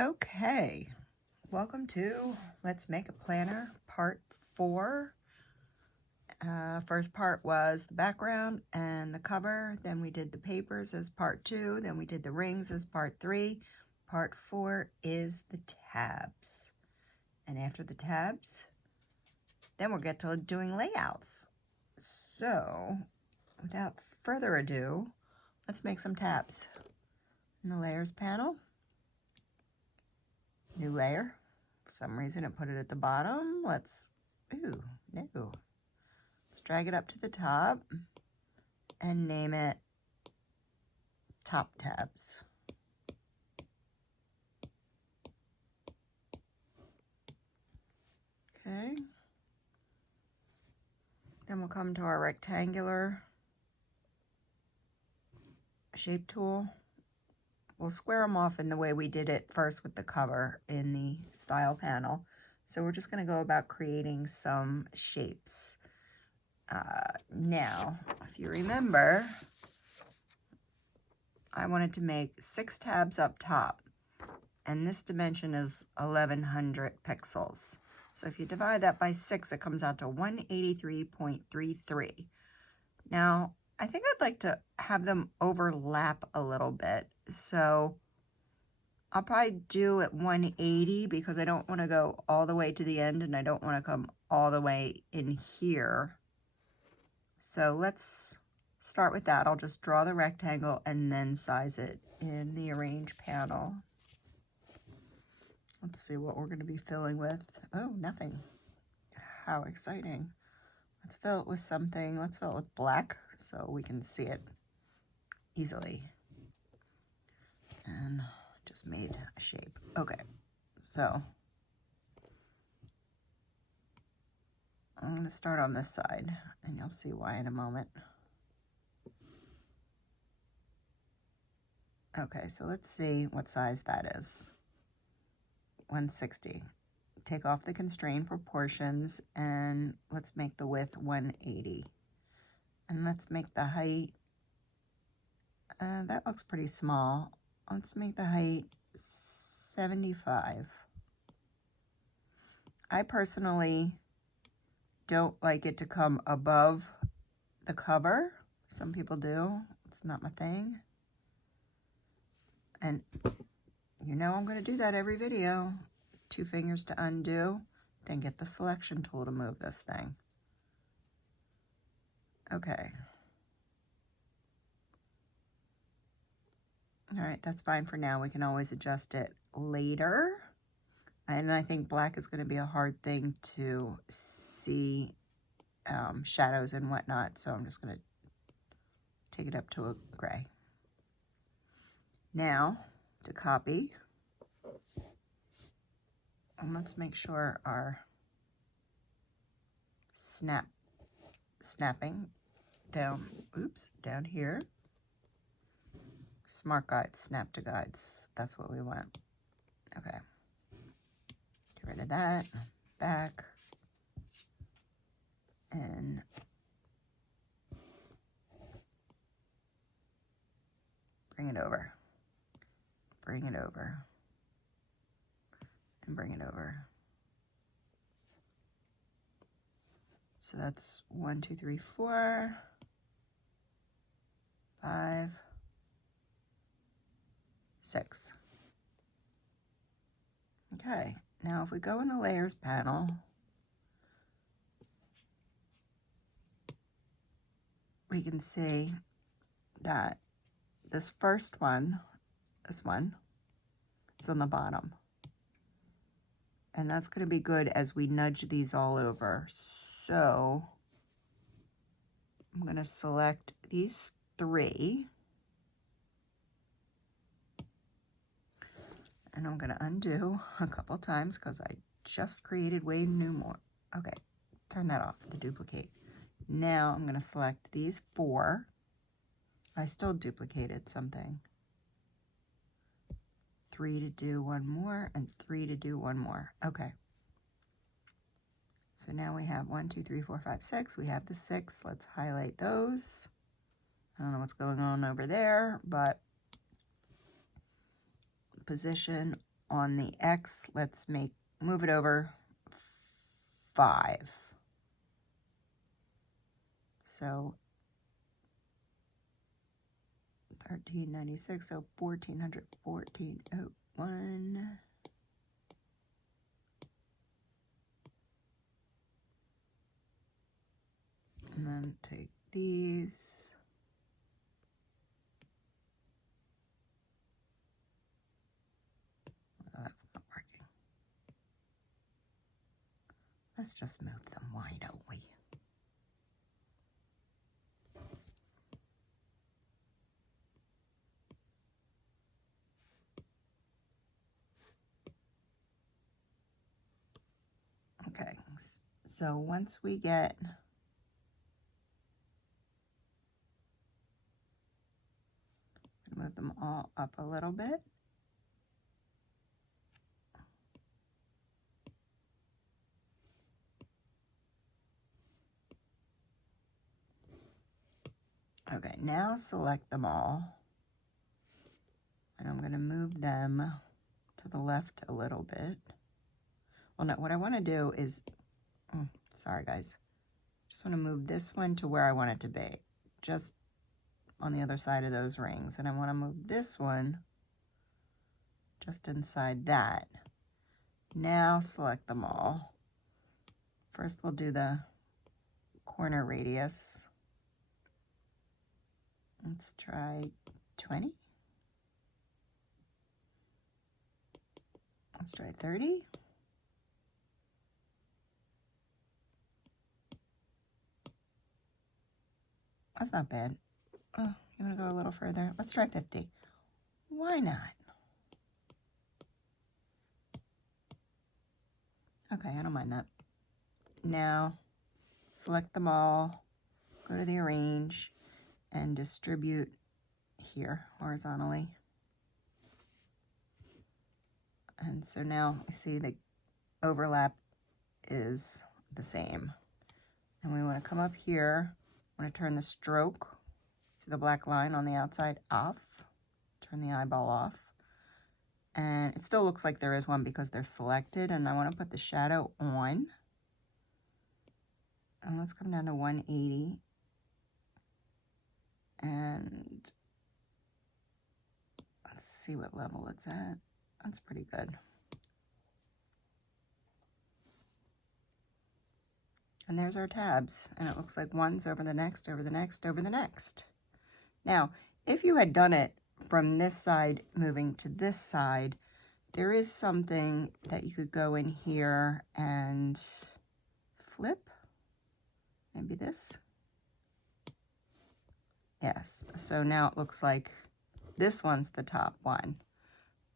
Okay, welcome to Let's Make a Planner Part 4. First part was the background and the cover, then we did the papers as Part 2, then we did the rings as Part 3. Part 4 is the tabs. And after the tabs, then we'll get to doing layouts. So, without further ado, let's make some tabs. In the Layers panel, new layer. For some reason it put it at the bottom. Let's drag it up to the top and name it Top Tabs. Okay. Then we'll come to our rectangular shape tool. We'll square them off in the way we did it first with the cover in the style panel. So we're just going to go about creating some shapes. Now, if you remember, I wanted to make 6 tabs up top, and this dimension is 1100 pixels. So if you divide that by 6, it comes out to 183.33. Now, I think I'd like to have them overlap a little bit. So I'll probably do at 180 because I don't want to go all the way to the end and I don't want to come all the way in here. So let's start with that. I'll just draw the rectangle and then size it in the Arrange panel. Let's see what we're going to be filling with. Oh, nothing. How exciting. Let's fill it with something. Let's fill it with black so we can see it easily. And just made a shape. Okay, so I'm going to start on this side and you'll see why in a moment. Okay, so let's see what size that is. 160. Take off the constrained proportions and let's make the width 180. And let's make the height, that looks pretty small. Let's make the height 75. I personally don't like it to come above the cover. Some people do. It's not my thing. And you know I'm going to do that every video. 2 fingers to undo, then get the selection tool to move this thing. Okay. All right, that's fine for now. We can always adjust it later. And I think black is going to be a hard thing to see shadows and whatnot, so I'm just going to take it up to a gray. Now, to copy, and let's make sure our snapping down here. Smart guides, snap to guides, that's what we want. Okay, get rid of that, back, and bring it over, bring it over, and bring it over. So that's 1, 2, 3, 4, 5, 6. Okay, now if we go in the layers panel, we can see that this first one, this one, is on the bottom. And that's going to be good as we nudge these all over. So I'm going to select these 3. And I'm going to undo a couple times because I just created way more. Okay, turn that off, the duplicate. Now I'm going to select these 4. I still duplicated something. 3 to do 1 more and 3 to do 1 more. Okay. So now we have 1, 2, 3, 4, 5, 6. We have the 6. Let's highlight those. I don't know what's going on over there, but position on the X, let's move it over 5. So 1396, so 1400, 1401. And then take these. Oh, that's not working. Let's just move them. Why don't we? Okay, so once we get move them all up a little bit. Okay, now select them all. And I'm going to move them to the left a little bit. Well, no, what I want to do is, sorry guys, just want to move this one to where I want it to be, just on the other side of those rings. And I want to move this one just inside that. Now select them all. First we'll do the corner radius. Let's try 20. Let's try 30. That's not bad. Oh, you want to go a little further? Let's try 50. Why not? Okay, I don't mind that. Now, select them all, go to the arrange, and distribute here horizontally. And so now I see the overlap is the same. And we want to come up here. I want to turn the stroke, see the black line on the outside, off. Turn the eyeball off. And it still looks like there is one because they're selected. And I want to put the shadow on. And let's come down to 180. And let's see what level it's at. That's pretty good. And there's our tabs, and it looks like one's over the next, over the next, over the next. Now, if you had done it from this side moving to this side, there is something that you could go in here and flip. Maybe this. Yes, so now it looks like this one's the top one.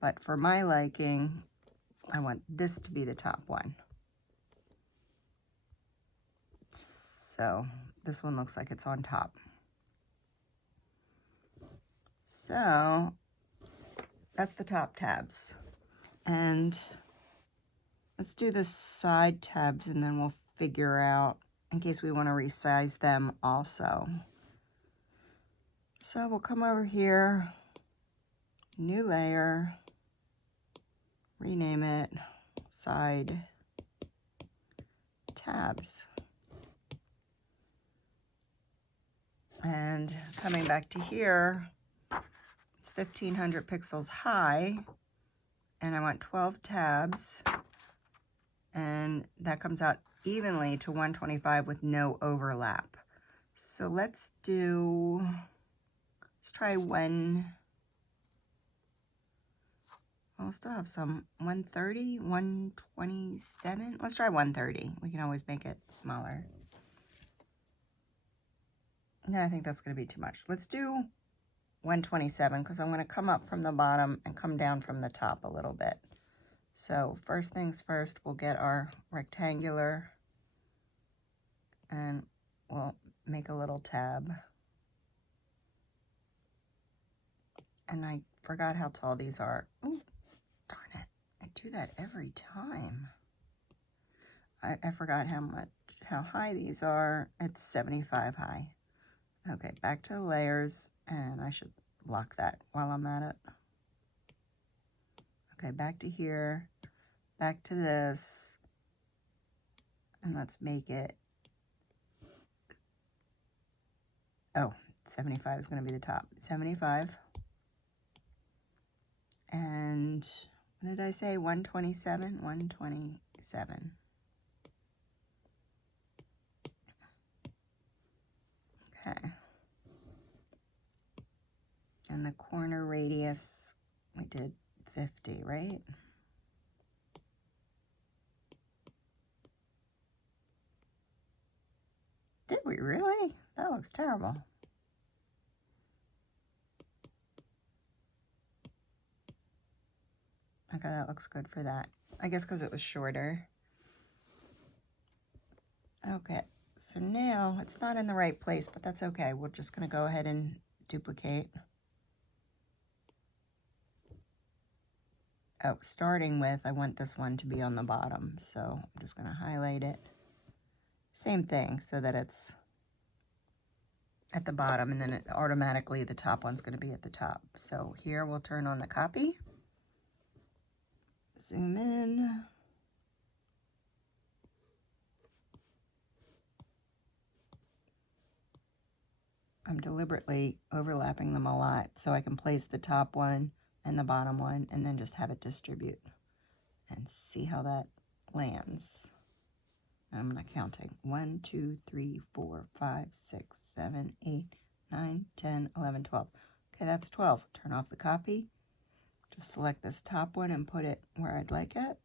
But for my liking, I want this to be the top one. So this one looks like it's on top. So that's the top tabs. And let's do the side tabs and then we'll figure out in case we want to resize them also. So we'll come over here, new layer, rename it side tabs. And coming back to here, it's 1500 pixels high, and I want 12 tabs, and that comes out evenly to 125 with no overlap. So let's try one. We'll still have some 130, 127. Let's try 130. We can always make it smaller. No, I think that's going to be too much. Let's do 127 because I'm going to come up from the bottom and come down from the top a little bit. So first things first, we'll get our rectangular and we'll make a little tab. And I forgot how tall these are. Oh, darn it. I do that every time. I forgot how high these are. It's 75 high. Okay, back to the layers, and I should block that while I'm at it. Okay, back to here, back to this, and let's make it, oh, 75 is going to be the top. 75. And what did I say? 127? 127. Okay. And the corner radius, we did 50, right? Did we really? That looks terrible. Okay, that looks good for that. I guess because it was shorter. Okay, so now it's not in the right place, but that's okay. We're just going to go ahead and duplicate. Oh, starting with, I want this one to be on the bottom, so I'm just going to highlight it. Same thing, so that it's at the bottom, and then it automatically, the top one's going to be at the top. So here we'll turn on the copy. Zoom in. I'm deliberately overlapping them a lot so I can place the top one and the bottom one and then just have it distribute and see how that lands. I'm not counting. 1, 2, 3, 4, 5, 6, 7, 8, 9, 10, 11, 12. Okay, that's 12. Turn off the copy. Just select this top one and put it where I'd like it.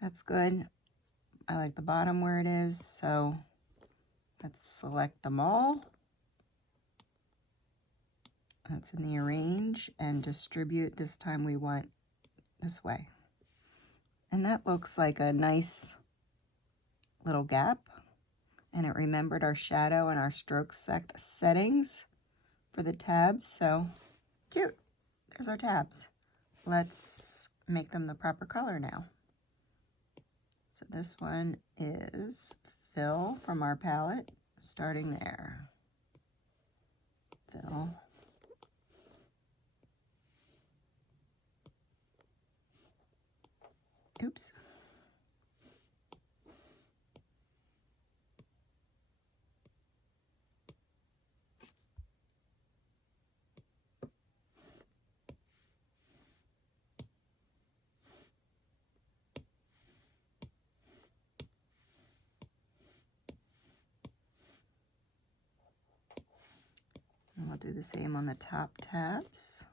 That's good. I like the bottom where it is, so let's select them all. That's in the arrange and distribute. This time we want this way. And that looks like a nice little gap. And it remembered our shadow and our stroke settings for the tabs. So cute. There's our tabs. Let's make them the proper color now. So this one is Fill from our palette, starting there. Fill. Oops. And we'll do the same on the top tabs.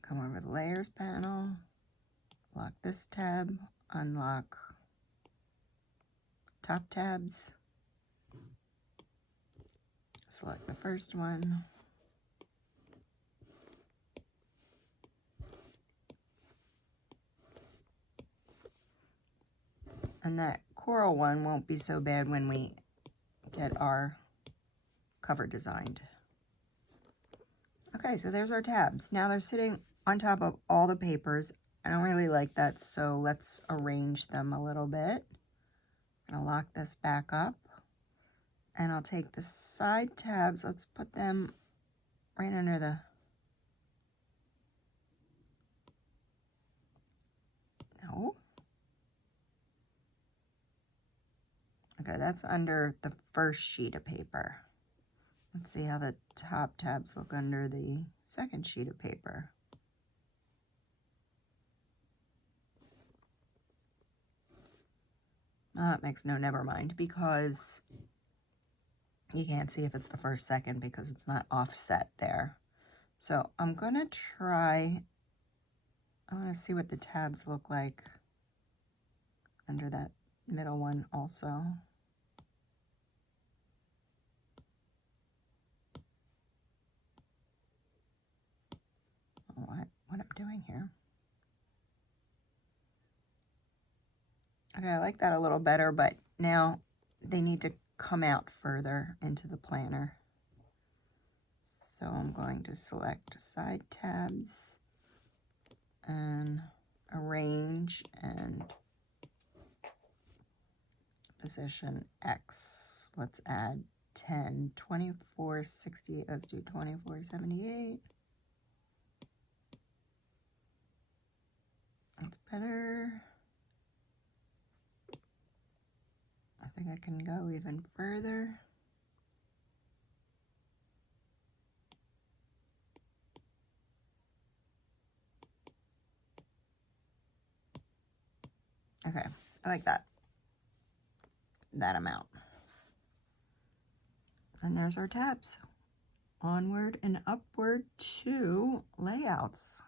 Come over the layers panel, lock this tab, unlock top tabs, select the first one, and that coral one won't be so bad when we get our cover designed. Okay, so there's our tabs. Now they're sitting on top of all the papers. I don't really like that, so let's arrange them a little bit. I'm gonna lock this back up, and I'll take the side tabs, let's put them right under the, no. Okay, that's under the first sheet of paper. Let's see how the top tabs look under the second sheet of paper. It makes no, never mind, because you can't see if it's the first, second, because it's not offset there. So I'm gonna try, I wanna see what the tabs look like under that middle one also. What I'm doing here. Okay, I like that a little better, but now they need to come out further into the planner. So I'm going to select side tabs, and arrange and position X. Let's add 10, 2468. Let's do 2478. That's better. I think I can go even further. Okay, I like that. That amount. And there's our tabs. Onward and upward to layouts.